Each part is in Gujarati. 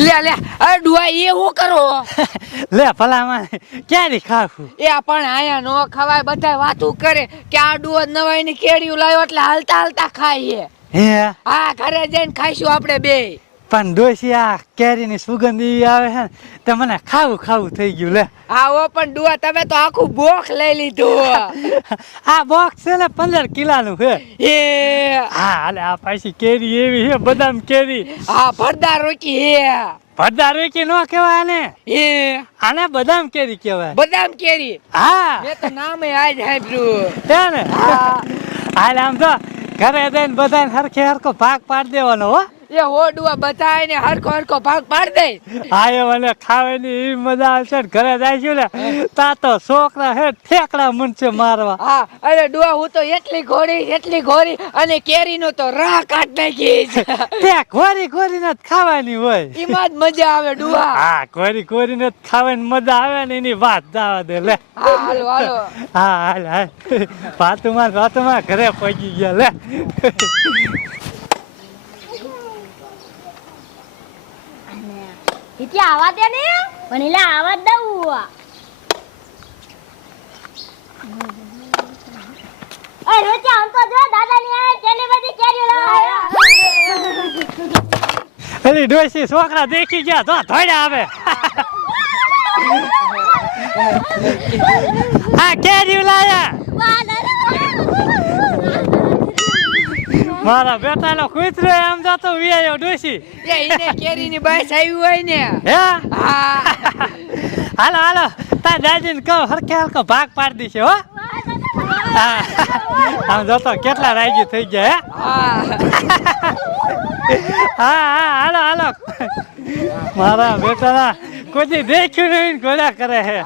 લે લે અરે ડુઆ એ હું કરો? લે ભલામાં ક્યારે ખાવું એ પણ આયા નો ખવાય બધા વાતું કરે કે આ ડુઓ નવાઈ ની કેડિયું લાવ્યો એટલે હાલતા હાલતા ખાઈએ. હે? હા ઘરે જઈને ખાઈશું આપણે બે. પણ ડોસી આ કેરીની સુગંધ એવી આવે છે ને તે મને ખાવું ખાવું થઈ ગયું લે. આ ઓ પણ ડુઆ તમે તો આખું બોક્સ લઈ લીધું આ બોક્સ છે ને પંદર કિલાનું છે. એ હા હાલે આ પાછી કેરી એવી છે બદામ કેરી. હા ભરદાર રોકી હે. ભરદાર રોકી નો કહેવાય ને એ આને બદામ કેરી કહેવાય. બદામ કેરી? હા. મેં તો નામે આજ સાંભળ્યું. હે ને? હા. હાલ આમ તો ઘરે જઈને બધાને હરખે હરખો ભાગ પાડી દેવાનો હો. એ હો ડુઆ બધાય ને હરખો હરખો ભાગ પાડ દે. એ મને ખાવાની ઈ મજા આવશે ને ઘરે જાય ને તા તો છોકરા હે ઠેકડા મનશે મારવા. હા અરે ડુઆ હું તો એટલી ઘોડી એટલી ઘોરી અને કેરીનો તો રાહ કાઢ નાખી છે. તે ઘોરી કોરીને જ ખાવાની હોય. ઈમાં જ મજા આવે ડુઆ. હા ઘોરી કોરીને જ ખાવાની મજા આવે ને એની વાત જવા દે લે. હા હાલો હાલો. હા હાલ હાલ. પાતુમાં પાતુમાં ઘરે પહોંચી ગયા લે. ઇતિ આવા દે ને એટલે આવા જ દઉં એ રોચા આમ તો જો દાદા ની આ કેલી બધી કેરી લાવ્યા પેલી ડોસી છોકરા દેખી ગયા તો થોડા આવે. આ કેરી લાયા. વાહ દાદા મારા બેટાનો કૂતરો એમ જતો વિયો ડોસી એ ઈને કેરીની બાઈસ આવી હોય ને. હે? હા. હાલો હાલો. દાદી ને કહો હરખે હરખો ભાગ પાડી દીશે હો. હા. આમ જોતો કેટલા રાજી થઈ ગયા હા. હે. હાલો હાલો. મારા બેટાના કોઈ દેખ્યું નહીં ને ઘોડા કરે હે.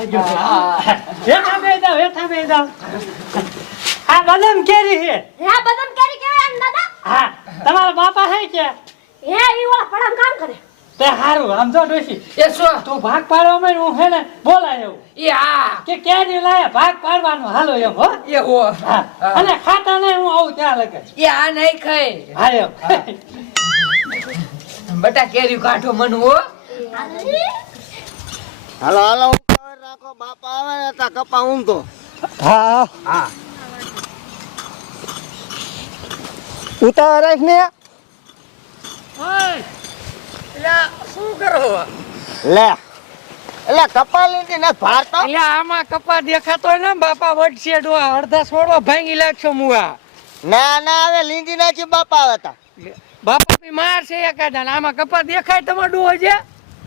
હેઠા બેસી જાઓ, હેઠા બેસી જાઓ. આ બદામ કેરી છે. હે બદામ કેરી કેવાય આમ દાદા? હા તમારા બાપા છે કે? હે ઈ ઓલા પડામ કામ કરે. તે હારું આમ જો ડોશી. એ શું? તું ભાગ પાડવામાં હું હે ને બોલાય એવું એ હા કે કેરી લાયા ભાગ પાડવાનો હાલો એમ હો. એ હો. અને ખાતા ને હું આવું ત્યાં લગે એ આ નહીં ખાય. હા એમ. બટા કેરી કાઢો મન હો. હાલો હાલો. રાખો બાપા આવે ને તા કપા ઊંધો હા. હા. ઉતાવળ રાખ ને. શું કરો લે. એટલે કપા લીધી ને ભારતો એટલે આમાં કપા દેખાતો ને બાપા વટશે ડોહા અડધા છોડવા ભાંગી લાગશો મુવા. ના ના હવે લીંદી નાખી બાપા આવે તા. બાપા માર છે એકાદા ને આમાં કપા દેખાય તમારું ડોહો છે?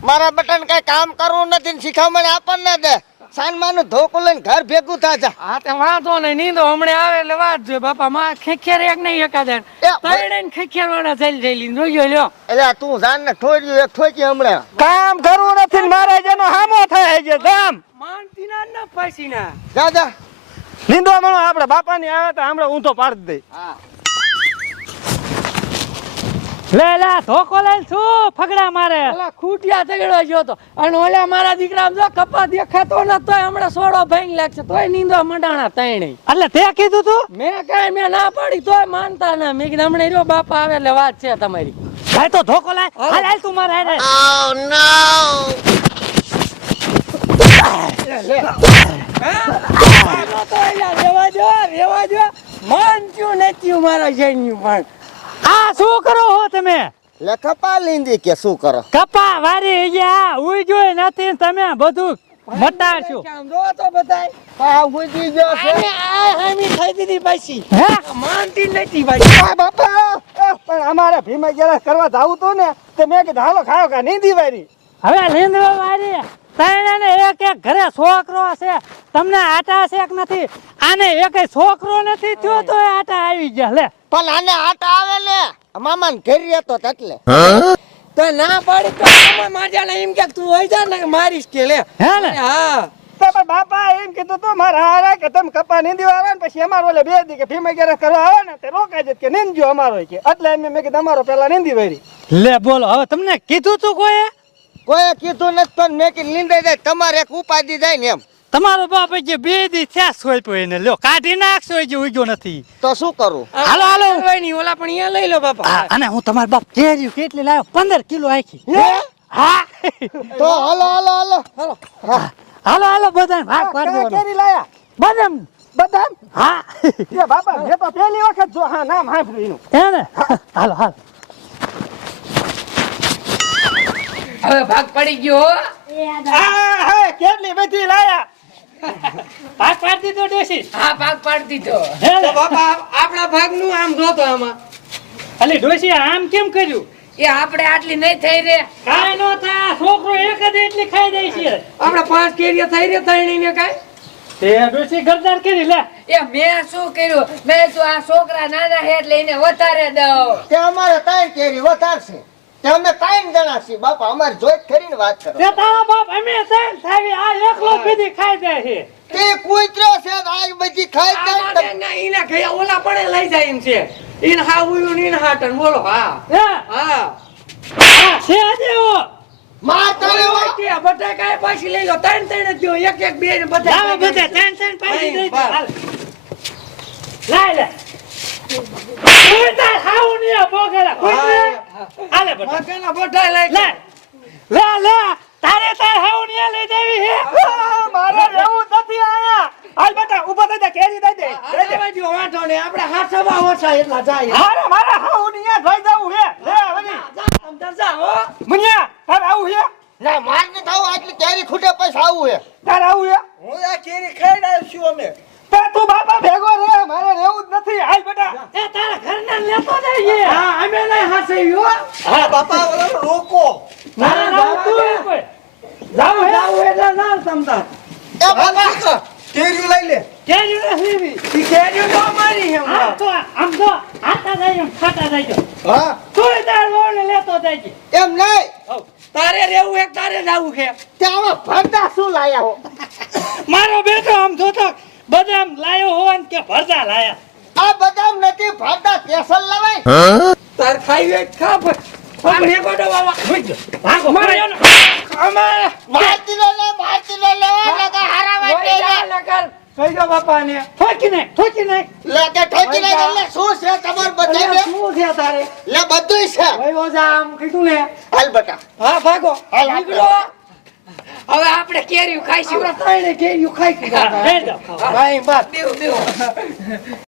મારા બટન કઈ કામ કરવું નથી ને શીખામણ આપણને દે. સાનમાં નું ધોકું લઈને ઘર ભેગું થાજા હા તે વાંધો નહીં નીંદો હમણે આવે એટલે વાત જોઈએ. બાપા માં ખેખેર એક નહીં એકાદ ને ખેખેર વાળા જઈ જોઈ લ્યો એટલે તું જાન ને એક ઠોકી હમણાં. કામ કરવું નથી ને મારે જેનો હામો થાય છે કામ માનતી ના ના પછી ના. જા જા. મળો આપણે બાપાની આવે તો હમણાં ઊંધો પાડી દે. હા. લે લે ધોકો લઈને છું ફગડા મારે? ઓલા ખૂટિયા તગડો ગયો તો. અને ઓલા મારા દીકરા જો કપા દેખાતો ન તોય હમણાં સોડો ભાંગી લાગશે તોય નીંદવા મંડાણા તૈણે. એટલે તે કીધું તું? મેં કઈ મેં ના પાડી તોય માનતા ના. મેં કીધું હમણાં રહ્યો બાપા આવે એટલે વાત છે તમારી. ભાઈ તો ધોકો લાય. હાલ. હાલ તું મારે. આનો તો એલા રેવા જો રેવા જો નથી મારા જૈન્યું પણ. આ શું કરો હો તમે? લે કપા લીંદી કે શું કરો? કપા વારી ગયા ઉઈ નથી તમે બધું મટા છો સમજો તો બધાય? પા ઉજી ગયો છે. અને આ હામી થઈ દીધી પાછી. હે? માનતી નથી ભાઈ આ બાપા પણ અમારે ભીમા ગેરા કરવા જાવું તો ને તે મેં કીધું હાલો ખાયો કા નીંદી વારી. હવે લીંદવા વારી. તને એક એક ઘરે છોકરો છે તમને આટા શેક નથી? આને એક છોકરો નથી થયો તો આટા આવી ગયા. લે. પણ આને આટા આવે ને? મામાને ઘેરી એટલે. તો ના પડી તો આમાં માજા ને એમ કે તું હોય જા ને મારીશ કે લે. હે ને? હા. તો પણ બાપા એમ કીધું તું મારા હારા કે તમે કપા નીંદી આવે ને પછી અમારો ઓલે બે દી કે ભીમા ગેરા કરવા આવે ને તે રોકાઈ જત કે નીંદજો અમારો કે. એટલે એમ મેં કીધું અમારો પેલા નીંદી વારી લે બોલો હવે તમને કીધું તું કોઈ કોઈ કીધું નથી પણ મેં કીધું લીંદાઈ જાય તમારે એક ઉપાધિ જાય ને એમ. તમારો બાપ જે બે દી થયા સોય એને લ્યો કાઢી નાખશો જે ઉગ્યો નથી. તો શું કરું? હાલો, હાલો. નહીં ઓલા પણ અહીંયા લઈ લો બાપા. અને હું તમારા બાપ કેરી કેટલી લાવ્યો પંદર કિલો આખી. હા? તો હાલો હાલો હાલો. હાલો. હાલો હાલો બધા ભાગ પાડ કેરી લાયા? બદામ બદામ હા. એ બાપા મેં તો પહેલી વખત જો હા નામ સાંભળ્યું એનું. હે ને? હાલો હાલો. હવે ભાગ પડી ગયો હો. એ આ દા- હા હા કેટલી બધી લાયા? ભાગ પાડ દીધો ડોસી હા ભાગ પાડી દીધો. તો બાપા આપણા ભાગનું આમ જોતો આમાં. અલી ડોસી આમ કેમ કર્યું? એ આપણે આટલી નહીં થઈ રે. કાંઈ નો થાય આ છોકરો એક જ એટલી ખાઈ જાય છે. આપણે પાંચ કેરીઓ થઈ રે ત્રણેય ને કાંઈ? તે ડોસી ગરદાર કરી લે. એ મેં શું કર્યું? મેં તો આ છોકરા નાના હે એટલે એને વધારે દઉં. તે અમારે ત્રણ કેરી વધારશે. અમે ત્રણ જણા છીએ. બાપા અમારે જોઈ જ ને વાત કરો. તે તારા બાપ અમે ત્રણ થાવી આ એકલો પીધી ખાઈ દે છે. તે કૂતરો છે આ બધી ખાઈ દે જાય. ના ના, ઈને ગયા ઓલા પણ લઈ જાય એમ છે. ઈન હા ઉયું ઈન હાટન બોલો હા. હે? હા. છે આજે એવો માર તારે ઓય કે બટાકા પાછી લઈ લો. ત્રણ ત્રણ જ દ્યો, એક એક બે ને બધા લાવો બધા ત્રણ ત્રણ પાડી દઈ દો. હાલ. લાય લે. તાર હાઉ ની બોગરા ખુશ હાલે બધા મકાના બટાઈ લઈ લે. લે લે. તારે તાર હાવની લઈ દેવી હે? મારે રહેવું નથી આયા હાલ બેટા ઊભા થઈ જા કેરી દઈ દે. દઈ દે. આ વાંધો ને આપણે હાથ ઓછા એટલા જાય. હારે મારા હાઉ ની ન્યા જોઈ જવું હે. લે વળી જા, અંદર જા, હો. મુનિયા તારે આવું હે? ના માર ને થાવ આટલી કેરી ખૂટે પછી આવું હે. તારે આવું હે? હું આ કેરી ખાઈ રહ્યો છું અમે. તે તું બાપા ભેગો રે મારે રહેવું જ નથી. હાલ બેટા. એ તારા ઘરના લેતો જઈએ હા અમે નહીં હાસવી હા. બાપા ઓલો રોકો. મારે નામ તું એ જાવ જાવ એટલે જાવ તમતાર એ બાપા લઈ લે. કેરી નથી એવી. ઈ કેરીઓ તો આમ. તો આમ તો આતા જાય ખાતા જાય હા. તું તાર વહુને લેતો જાય એમ નહીં. તારે રહેવું એક તારે જાવું છે. ત્યાં ફરતા શું લાયા હો? મારો બેટો આમ જોતો બદામ લાયો હોવાન ને કે ભરતા લાયા? આ બદામ નથી ભરતા કેસર લવાય. તાર ખાઈ વે ખા આપણે ગોડો વાવા ભાગો મારે અમાર મારતી લે મારતી લે લગા હારા વાટે લગા. કહી દો બાપાને ઠોકી નાખ ઠોકી નાખ લે કે ઠોકી લે એટલે શું છે તમાર બધાને શું છે તારે? લે બધુંય છે. ભાઈ ઓજા આમ કીધું ને. હાલ બટા. હા ભાગો. હાલ. નીકળો. હવે આપણે કેરીયું ખાઈશું. આપણે ત્રણે કેરીયું ખાઈ હા, ભાઈ બાપ બેહો બેહો.